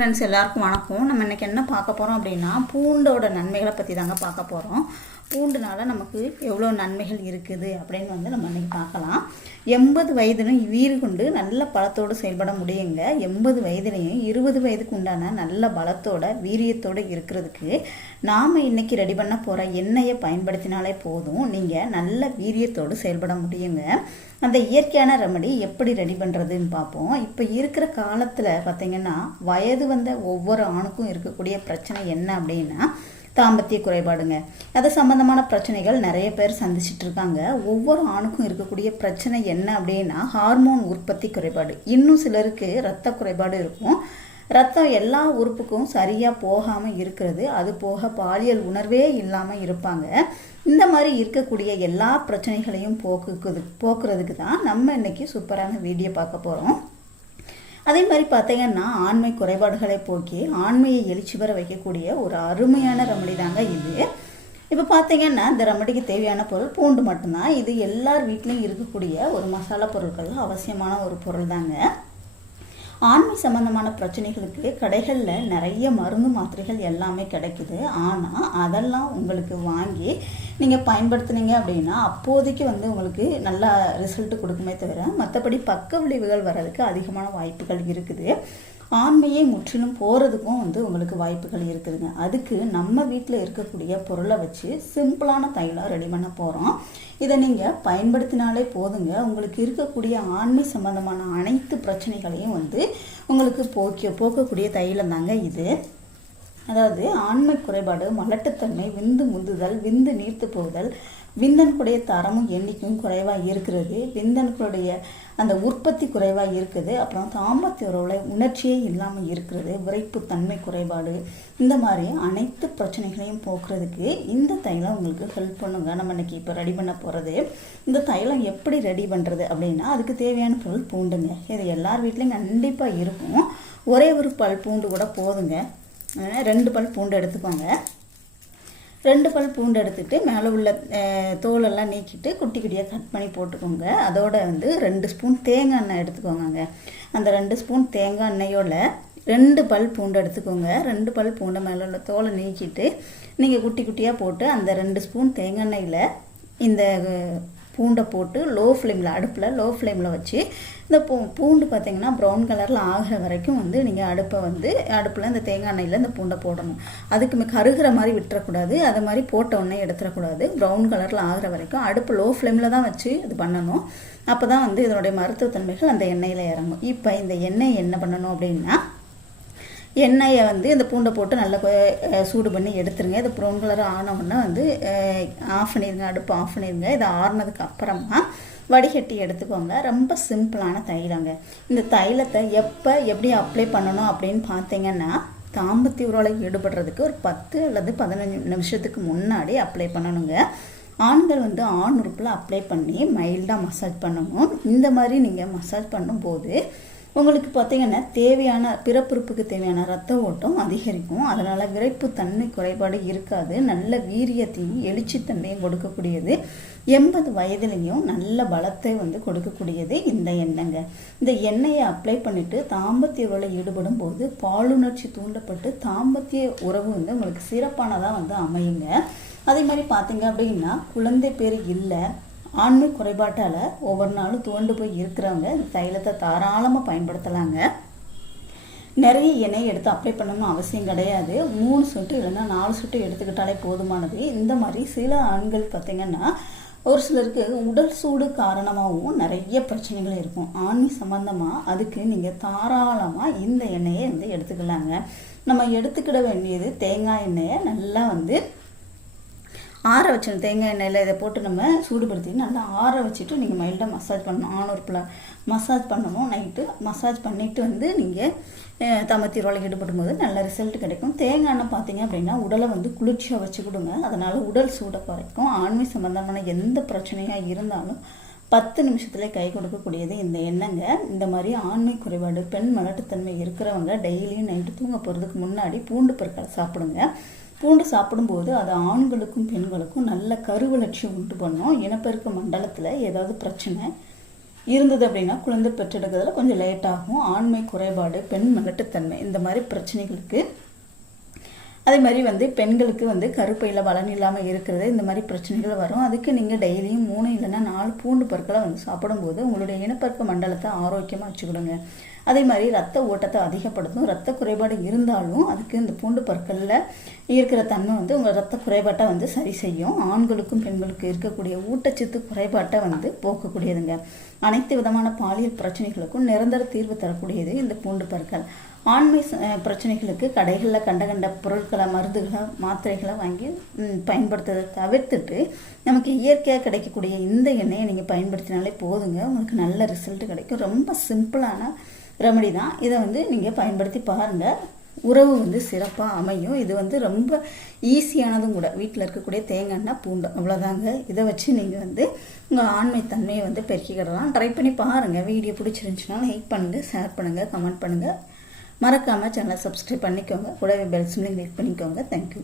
Friends எல்லாருக்கும் வணக்கம். நம்ம இன்னைக்கு என்ன பார்க்க போகிறோம் அப்படின்னா பூண்டோட நன்மைகளை பற்றி தாங்க பார்க்க போகிறோம் பூண்டுனால நமக்கு எவ்வளோ நன்மைகள் இருக்குது அப்படின்னு வந்து நம்ம அன்றைக்கி பார்க்கலாம். எண்பது வயதிலும் வீறு கொண்டு நல்ல பலத்தோடு செயல்பட முடியுங்க. எண்பது வயதுலையும் இருபது வயதுக்கு உண்டான நல்ல பலத்தோட வீரியத்தோடு இருக்கிறதுக்கு நாம் இன்றைக்கி ரெடி பண்ண போகிற எண்ணெயை பயன்படுத்தினாலே போதும். நீங்கள் நல்ல வீரியத்தோடு செயல்பட முடியுங்க. அந்த இயற்கையான ரெமடி எப்படி ரெடி பண்ணுறதுன்னு பார்ப்போம். இப்போ இருக்கிற காலத்தில் பார்த்திங்கன்னா வயது வந்த ஒவ்வொரு ஆணுக்கும் இருக்கக்கூடிய பிரச்சனை என்ன அப்படின்னா தாம்பத்திய குறைபாடுங்க. அது சம்பந்தமான பிரச்சனைகள் நிறைய பேர் சந்திச்சிட்டு இருக்காங்க ஒவ்வொரு ஆணுக்கும் இருக்கக்கூடிய பிரச்சனை என்ன அப்படின்னா ஹார்மோன் உற்பத்தி குறைபாடு. இன்னும் சிலருக்கு இரத்த குறைபாடு இருக்கும். ரத்தம் எல்லா உறுப்புக்கும் சரியாக போகாமல் இருக்கிறது. அது போக பாலியல் உணர்வே இல்லாமல் இருப்பாங்க. இந்த மாதிரி இருக்கக்கூடிய எல்லா பிரச்சனைகளையும் போக்குக்குது போக்குறதுக்கு தான் நம்ம இன்னைக்கு சூப்பரான வீடியோ பார்க்க போகிறோம் அதே மாதிரி பார்த்தீங்கன்னா ஆண்மை குறைபாடுகளை போக்கி ஆண்மையை எழுச்சி பெற வைக்கக்கூடிய ஒரு அருமையான ரெமடி தாங்க இது. இப்போ பார்த்தீங்கன்னா இந்த ரெமடிக்கு தேவையான பொருள் பூண்டு மட்டும்தான். இது எல்லார் வீட்லேயும் இருக்கக்கூடிய ஒரு மசாலா பொருட்கள் அவசியமான ஒரு பொருள் தாங்க ஆண்மை சம்பந்தமான பிரச்சனைகளுக்கு கடைகளில் நிறைய மருந்து மாத்திரைகள் எல்லாமே கிடைக்குது. ஆனால் அதெல்லாம் உங்களுக்கு வாங்கி நீங்கள் பயன்படுத்துனீங்க அப்படின்னா அப்போதைக்கு வந்து உங்களுக்கு நல்லா ரிசல்ட் கொடுக்குமே தவிர மற்றபடி பக்க விளைவுகள் வர்றதுக்கு அதிகமான வாய்ப்புகள் இருக்குது. ஆண்மையை முற்றிலும் போகிறதுக்கும் வந்து உங்களுக்கு வாய்ப்புகள் இருக்குதுங்க. அதுக்கு நம்ம வீட்டில் இருக்கக்கூடிய பொருளை வச்சு சிம்பிளான தைலம் ரெடி பண்ண போகிறோம் இதை நீங்கள் பயன்படுத்தினாலே போதுங்க. உங்களுக்கு இருக்கக்கூடிய ஆண்மை சம்பந்தமான அனைத்து பிரச்சனைகளையும் வந்து உங்களுக்கு போக்கிய போக்கக்கூடிய தைலம் தாங்க இது. அதாவது ஆண்மை குறைபாடு மலட்டுத்தன்மை விந்து முந்துதல் விந்து நீர்த்து போகுதல் விந்தனுக்குடைய தரமும் எண்ணிக்கையும் குறைவாக இருக்கிறது. விந்தனுக்களுடைய அந்த உற்பத்தி குறைவாக இருக்குது. அப்புறம் தாம்பத்திய உணர்ச்சியே இல்லாமல் இருக்கிறது. விரைப்பு தன்மை குறைபாடு. இந்த மாதிரி அனைத்து பிரச்சனைகளையும் போக்குறதுக்கு இந்த தைலம் உங்களுக்கு ஹெல்ப் பண்ணுங்க. நம்ம இன்னைக்கு இப்போ ரெடி பண்ண போகிறது இந்த தைலம் எப்படி ரெடி பண்ணுறது அப்படின்னா அதுக்கு தேவையான பொருள் பூண்டுங்க. இது எல்லார் வீட்லேயும் கண்டிப்பாக இருக்கும். ஒரே ஒரு பல் பூண்டு கூட போதுங்க. ரெண்டு பல் பூண்டு எடுத்துக்கோங்க. ரெண்டு பல் பூண்டு எடுத்துகிட்டு மேலே உள்ள தோலெல்லாம் நீக்கிட்டு குட்டி குட்டியாக கட் பண்ணி போட்டுக்கோங்க. அதோட வந்து ரெண்டு ஸ்பூன் தேங்காய் எண்ணெய் எடுத்துக்கோங்க அந்த ரெண்டு ஸ்பூன் தேங்காய் எண்ணெயோட ரெண்டு பல் பூண்டு எடுத்துக்கோங்க. ரெண்டு பல் பூண்டை மேலே உள்ள தோலை நீக்கிட்டு நீங்கள் குட்டி குட்டியாக போட்டு அந்த ரெண்டு ஸ்பூன் தேங்காய் எண்ணெயில் இந்த பூண்டை போட்டு லோ ஃப்ளேமில் அடுப்பில் லோ ஃப்ளேமில் வச்சு இந்த பூ பூண்டு பார்த்தீங்கன்னா ப்ரௌன் கலரில் ஆகிற வரைக்கும் வந்து நீங்கள் அடுப்பை வந்து அடுப்பில் இந்த தேங்காய் எண்ணெயில் இந்த பூண்டை போடணும். அதுக்குமே கருகிற மாதிரி விட்டுறக்கூடாது. அதை மாதிரி போட்ட உடனே எடுத்துடக்கூடாது ப்ரௌன் கலரில் ஆகிற வரைக்கும் அடுப்பு லோ ஃப்ளேமில் தான் வச்சு இது பண்ணணும். அப்போ தான் வந்து இதனுடைய மருத்துவத்தன்மைகள் அந்த எண்ணெயில் இறங்கும். இப்போ இந்த எண்ணெய் என்ன பண்ணணும் அப்படின்னா எண்ணெயை வந்து இந்த பூண்டை போட்டு நல்லா சூடு பண்ணி எடுத்துருங்க. இது ப்ரௌன் கலர் ஆன வந்து ஆஃப் பண்ணிடுங்க அடுப்பு ஆஃப் பண்ணிடுங்க இது ஆறுனதுக்கு அப்புறமா வடிகட்டி எடுத்துக்கோங்க. ரொம்ப சிம்பிளான தைலங்க. இந்த தைலத்தை எப்போ எப்படி அப்ளை பண்ணணும் அப்படின்னு பார்த்தீங்கன்னா தாம்பத்தி உரலை ஈடுபடுறதுக்கு ஒரு பத்து அல்லது பதினஞ்சு நிமிஷத்துக்கு முன்னாடி அப்ளை பண்ணணுங்க. ஆண்கள் வந்து ஆண் உறுப்பில் அப்ளை பண்ணி மைல்டாக மசாஜ் பண்ணணும். இந்த மாதிரி நீங்கள் மசாஜ் பண்ணும்போது உங்களுக்கு பார்த்தீங்கன்னா தேவையான பிறப்புறுப்புக்கு தேவையான ரத்த ஓட்டம் அதிகரிக்கும். அதனால் விரைப்பு தன்மை குறைபாடு இருக்காது. நல்ல வீரியத்தையும் எழுச்சித்தன்மையும் கொடுக்கக்கூடியது. எண்பது வயதுலேயும் நல்ல பலத்தை வந்து கொடுக்கக்கூடியது இந்த எண்ணெய்ங்க இந்த எண்ணெயை அப்ளை பண்ணிட்டு தாம்பத்திய உறவில் ஈடுபடும் போது பாலுணர்ச்சி தூண்டப்பட்டு தாம்பத்திய உறவு வந்து உங்களுக்கு சிறப்பானதாக வந்து அமையுங்க. அதே மாதிரி பார்த்தீங்க அப்படின்னா குழந்தை பேர் இல்லை ஆண்மை குறைபாட்டால் ஒவ்வொரு நாளும் துவண்டு போய் இருக்கிறவங்க இந்த தைலத்தை தாராளமாக பயன்படுத்தலாங்க. நிறைய எண்ணெய் எடுத்து அப்ளை பண்ணணும்னு அவசியம் கிடையாது. மூணு சொட்டு இல்லைன்னா நாலு சொட்டு எடுத்துக்கிட்டாலே போதுமானது. இந்த மாதிரி சில ஆண்கள் பார்த்திங்கன்னா ஒரு சிலருக்கு உடல் சூடு காரணமாகவும் நிறைய பிரச்சனைகள் இருக்கும். ஆண்மை சம்மந்தமாக அதுக்கு நீங்கள் தாராளமாக இந்த எண்ணெயை வந்து எடுத்துக்கலாங்க. நம்ம எடுத்துக்கிட வேண்டியது தேங்காய் எண்ணெயை நல்லா வந்து ஆற வச்சிடணும் தேங்காய் எண்ணெயில் இதை போட்டு நம்ம சூடுபடுத்தி நல்லா ஆற வச்சுட்டு நீங்கள் மைல்டாக மசாஜ் பண்ணணும். ஆணூர்ப்பில் மசாஜ் பண்ணணும். நைட்டு மசாஜ் பண்ணிவிட்டு வந்து நீங்கள் தமத்தி ரோலை ஈடுபடும் போது நல்ல ரிசல்ட் கிடைக்கும். தேங்காய் எண்ணெய் பார்த்தீங்க அப்படின்னா உடலை வந்து குளிர்ச்சியாக வச்சுக்கிடுங்க அதனால் உடல் சூடை குறைக்கும். ஆண்மை சம்மந்தமான எந்த பிரச்சனையாக இருந்தாலும் பத்து நிமிஷத்தில் கை கொடுக்கக்கூடியது இந்த எண்ணெங்க இந்த மாதிரி ஆண்மை குறைபாடு பெண் மலட்டுத்தன்மை இருக்கிறவங்க டெய்லியும் நைட்டு தூங்க போகிறதுக்கு முன்னாடி பூண்டு பொருட்களை சாப்பிடுங்க. பூண்டு சாப்பிடும்போது அது ஆண்களுக்கும் பெண்களுக்கும் நல்ல கருவளர்ச்சி உண்டு பண்ணும். இனப்பெருக்க மண்டலத்தில் ஏதாவது பிரச்சனை இருந்தது அப்படின்னா குழந்தை பெற்றெடுக்கிறதுல கொஞ்சம் லேட் ஆகும். ஆண்மை குறைபாடு பெண் மலட்டுத்தன்மை இந்த மாதிரி பிரச்சனைகளுக்கு அதே மாதிரி வந்து பெண்களுக்கு வந்து கருப்பையில் பலன் இல்லாமல் இருக்கிறது இந்த மாதிரி பிரச்சனைகள் வரும். அதுக்கு நீங்கள் டெய்லியும் மூணு இல்லைன்னா நாலு பூண்டு பற்களை வந்து சாப்பிடும்போது உங்களுடைய இனப்பெருக்க மண்டலத்தை ஆரோக்கியமாக வச்சுக்கிடுங்க. அதே மாதிரி ரத்த ஓட்டத்தை அதிகப்படுத்தும் ரத்த குறைபாடு இருந்தாலும் அதுக்கு இந்த பூண்டு பற்களில் இருக்கிற தன்மை வந்து உங்கள் ரத்த குறைபாட்டை வந்து சரி செய்யும். ஆண்களுக்கும் பெண்களுக்கும் இருக்கக்கூடிய ஊட்டச்சத்து குறைபாட்டை வந்து போக்கக்கூடியதுங்க. அனைத்து விதமான பாலியல் பிரச்சனைகளுக்கும் நிரந்தர தீர்வு தரக்கூடியது இந்த பூண்டு பற்கள். ஆண்மை பிரச்சனைகளுக்கு கடைகளில் கண்ட கண்ட பொருட்களை மருந்துகளை மாத்திரைகளை வாங்கி பயன்படுத்துறதை தவிர்த்துட்டு நமக்கு இயற்கையாக கிடைக்கக்கூடிய இந்த எண்ணெயை நீங்கள் பயன்படுத்தினாலே போதுங்க. உங்களுக்கு நல்ல ரிசல்ட் கிடைக்கும். ரொம்ப சிம்பிளான ரெமடி தான். இதை வந்து நீங்கள் பயன்படுத்தி பாருங்கள் உறவு வந்து சிறப்பாக அமையும். இது வந்து ரொம்ப ஈஸியானதும் கூட. வீட்டில் இருக்கக்கூடிய தேங்காய்னா பூண்டு. அவ்வளோதாங்க இதை வச்சு நீங்கள் வந்து உங்கள் ஆண்மை தன்மையை வந்து பெருக்கிக்கிடலாம். ட்ரை பண்ணி பாருங்கள் வீடியோ பிடிச்சிருந்துச்சுன்னா லைக் பண்ணுங்கள் ஷேர் பண்ணுங்கள் கமெண்ட் பண்ணுங்கள் மறக்காமல் சேனலை சப்ஸ்கிரைப் பண்ணிக்கோங்க. கூடவே பெல் சிம்லையும் கிளிக் பண்ணிக்கோங்க. Thank you